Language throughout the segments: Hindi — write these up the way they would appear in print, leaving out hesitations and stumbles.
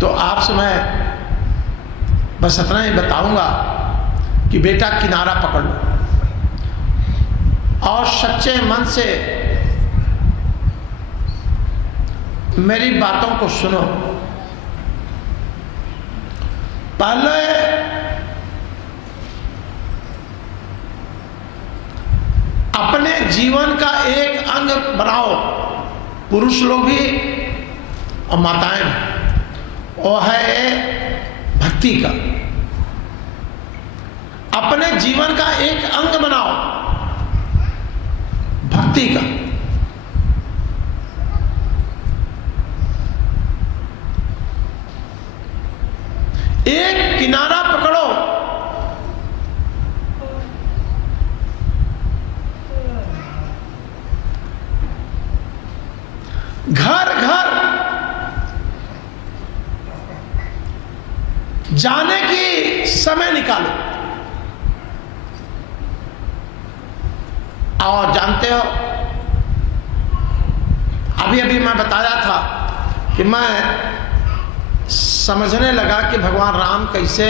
तो आपसे मैं बस इतना ही बताऊंगा कि बेटा किनारा पकड़ लो और सच्चे मन से मेरी बातों को सुनो। पहले अपने जीवन का एक अंग बनाओ, पुरुष लोग भी और माताएं भी, वो है भक्ति का। अपने जीवन का एक अंग बनाओ भक्ति का। एक किनारा पकड़ो, घर घर जाने की समय निकालो। और जानते हो, अभी अभी मैं बताया था कि मैं समझने लगा कि भगवान राम कैसे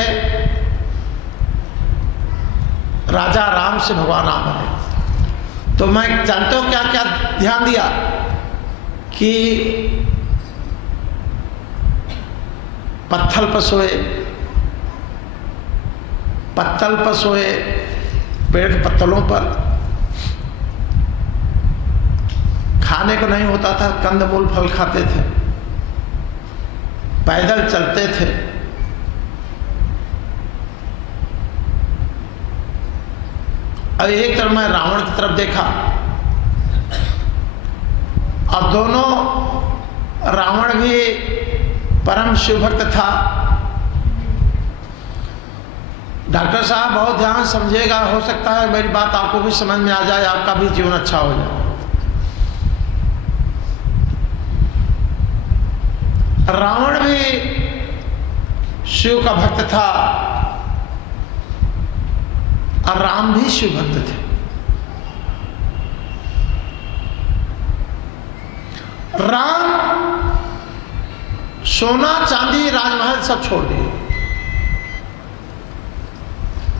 राजा राम से भगवान राम बने। तो मैं जानते हो क्या क्या ध्यान दिया कि पत्थर पर सोए, पत्तल पर सोए, पेड़ के पत्तलों पर, खाने को नहीं होता था, कंदमूल फल खाते थे, पैदल चलते थे। और एक तरफ मैं रावण की तरफ देखा और दोनों, रावण भी परम शिवभक्त था। डॉक्टर साहब बहुत ध्यान समझिएगा, हो सकता है मेरी बात आपको भी समझ में आ जाए, आपका भी जीवन अच्छा हो जाए। रावण भी शिव का भक्त था और राम भी शिव भक्त थे। राम सोना चांदी राजमहल सब छोड़ दिए,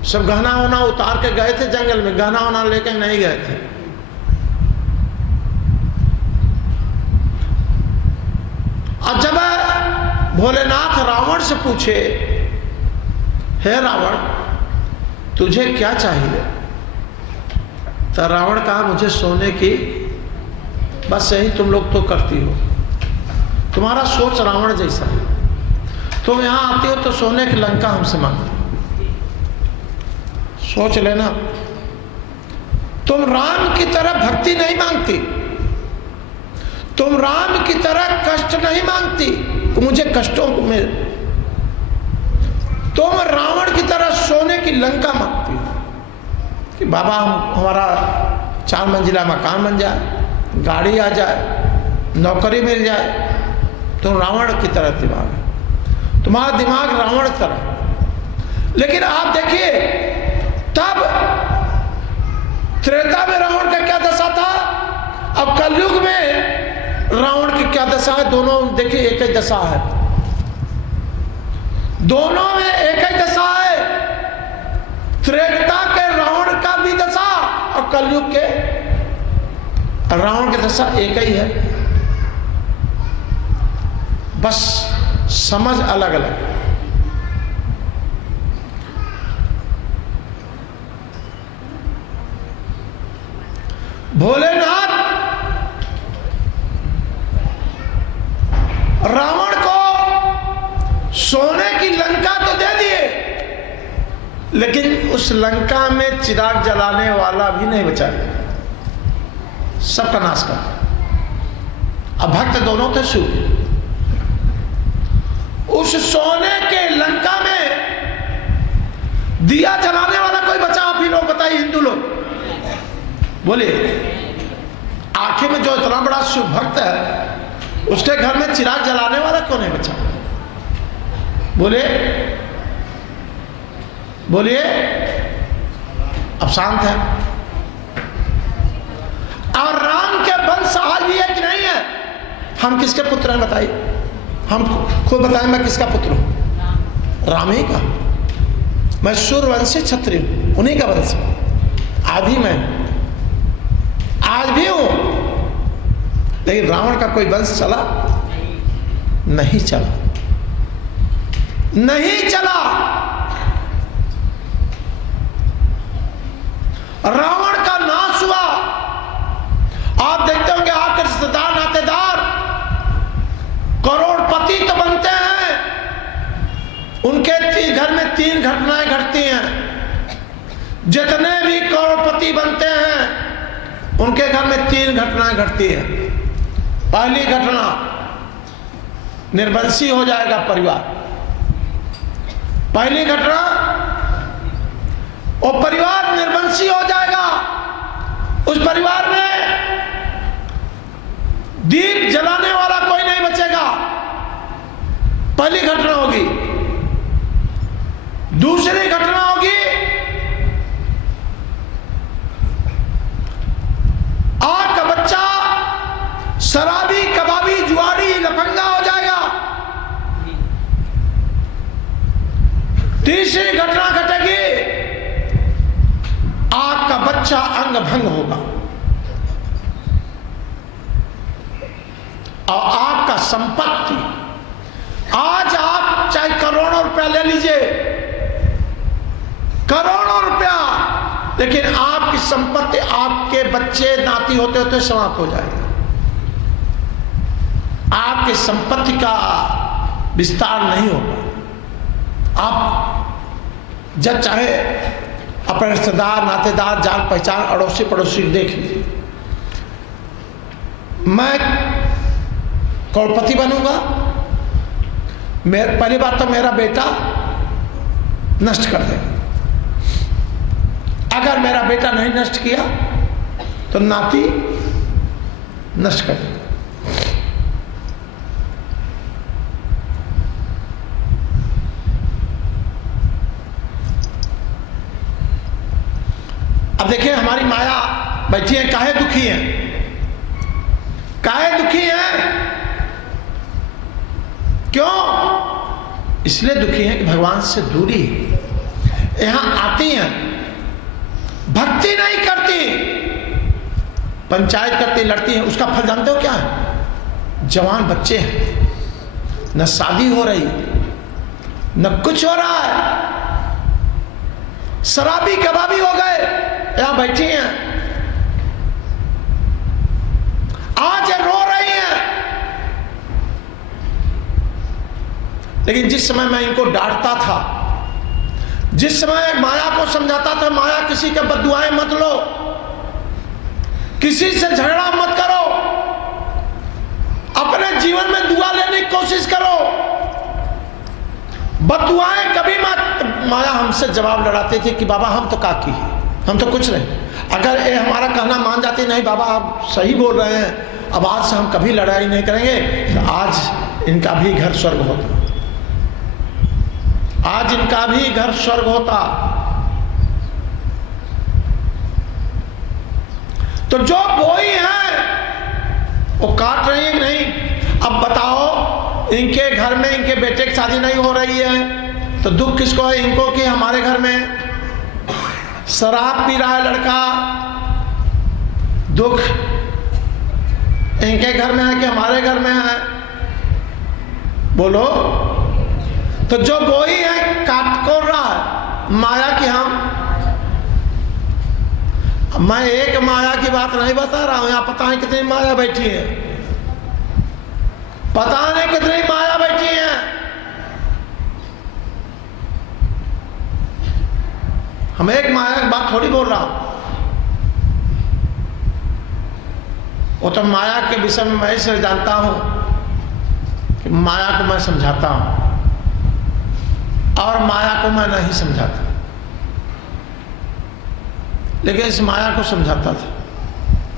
सब गहना वहना उतार के गए थे जंगल में, गहना वहना लेके नहीं गए थे। और जब भोलेनाथ रावण से पूछे, हे रावण तुझे क्या चाहिए, तो रावण कहा मुझे सोने की, बस यही तुम लोग तो करती हो, तुम्हारा सोच रावण जैसा है। तुम यहां आती हो तो सोने की लंका हमसे मांगती, सोच लेना। तुम राम की तरह भक्ति नहीं मांगती, तुम राम की तरह कष्ट नहीं मांगती कि मुझे कष्टों में, तुम रावण की तरह सोने की लंका मांगती हो कि बाबा हमारा 4 मंजिला मकान बन जाए, गाड़ी आ जाए, नौकरी मिल जाए। तुम रावण की तरह दिमाग है, तुम्हारा दिमाग रावण की तरह। लेकिन आप देखिए, तब त्रेता में रावण का क्या दशा था, अब कलयुग में रावण की क्या दशा है। दोनों देखिए एक ही दशा है, दोनों में एक ही दशा है। त्रेता के रावण का भी दशा और कलयुग के रावण की दशा एक ही है, बस समझ अलग अलग। भोलेनाथ रावण को सोने की लंका तो दे दिए, लेकिन उस लंका में चिराग जलाने वाला भी नहीं बचा, सबका नाश कर। अब भक्त दोनों थे शिव के। उस सोने के लंका में दिया जलाने वाला कोई बचा? आप ही लोग बताइए, हिंदू लोग बोलिए। आखिर में जो इतना बड़ा शिव भक्त है, उसके घर में चिराग जलाने वाला क्यों नहीं बचा? बोलिए बोलिए। अब शांत है। और राम के वंश आज भी है कि नहीं है? हम किसके पुत्र हैं बताइए? हम खुद बताएं, मैं किसका पुत्र हूँ? राम ही का। मैं सूर्यवंशी क्षत्रिय हूँ, उन्हीं का वंश। आदि मैं आज भी हूं, लेकिन रावण का कोई वंश चला नहीं, चला नहीं चला। रावण का नाश हुआ। आप देखते होंगे आपके रिश्तेदार नातेदार करोड़पति तो बनते हैं, उनके घर में 3 घटनाएं घटती हैं। जितने भी करोड़पति बनते हैं उनके घर में 3 घटनाएं घटती हैं। पहली घटना, निर्वंशी हो जाएगा परिवार। पहली घटना, वो परिवार निर्वंशी हो जाएगा। उस परिवार में दीप जलाने वाला कोई नहीं बचेगा। पहली घटना होगी। दूसरी घटना होगी, आपका बच्चा शराबी, कबाबी, जुआरी, लफंगा हो जाएगा। तीसरी घटना घटेगी, आपका बच्चा अंग भंग होगा और आपका संपत्ति, आज आप चाहे करोड़ों रुपया ले लीजिए, करोड़ों रुपया, लेकिन आपकी संपत्ति आपके बच्चे नाती होते होते समाप्त हो जाएगी। आपकी संपत्ति का विस्तार नहीं होगा। आप जब चाहे अपने रिश्तेदार, नातेदार, जान पहचान, अड़ोसी पड़ोसी देख लीजिए। मैं करोड़पति बनूंगा, पहली बात तो मेरा बेटा नष्ट कर देगा। अगर मेरा बेटा नहीं नष्ट किया तो नाती नष्ट कर देगा। अब देखिए, हमारी माया बैठी है, काहे दुखी है? काहे दुखी है? क्यों? इसलिए दुखी है कि भगवान से दूरी है। यहां आती हैं, भक्ति नहीं करती, पंचायत करती, लड़ती है। उसका फल जानते हो क्या है? जवान बच्चे हैं, न शादी हो रही, न कुछ हो रहा है, शराबी कबाबी हो गए, यहां बैठी हैं, आज रो रही हैं। लेकिन जिस समय मैं इनको डांटता था, जिस समय माया को समझाता था, माया किसी के बद्दुआएं मत लो, किसी से झगड़ा मत करो, अपने जीवन में दुआ लेने की कोशिश करो, बद्दुआएं कभी मत। माया हमसे जवाब लड़ाती थी कि बाबा हम तो काकी हैं, हम तो कुछ नहीं। अगर ये हमारा कहना मान जाती, नहीं बाबा आप सही बोल रहे हैं, अब आज से हम कभी लड़ाई नहीं करेंगे, तो आज इनका भी घर स्वर्ग होता, आज इनका भी घर स्वर्ग होता। तो जो बोई है वो काट रही है कि नहीं? अब बताओ, इनके घर में इनके बेटे की शादी नहीं हो रही है तो दुख किसको है? इनको कि हमारे घर में शराब पी रहा है लड़का, दुख इनके घर में है कि हमारे घर में है? बोलो। तो जो बोई है काट कोर रहा है माया की। मैं एक माया की बात नहीं बता रहा हूं, यहां पता नहीं कितनी माया बैठी है, पता नहीं कितनी माया बैठी है। हम एक माया की बात थोड़ी बोल रहा हूं, वो तो माया के विषय में मैं इसलिए जानता हूं कि माया को मैं समझाता हूं और माया को मैं नहीं समझाता, लेकिन इस माया को समझाता था।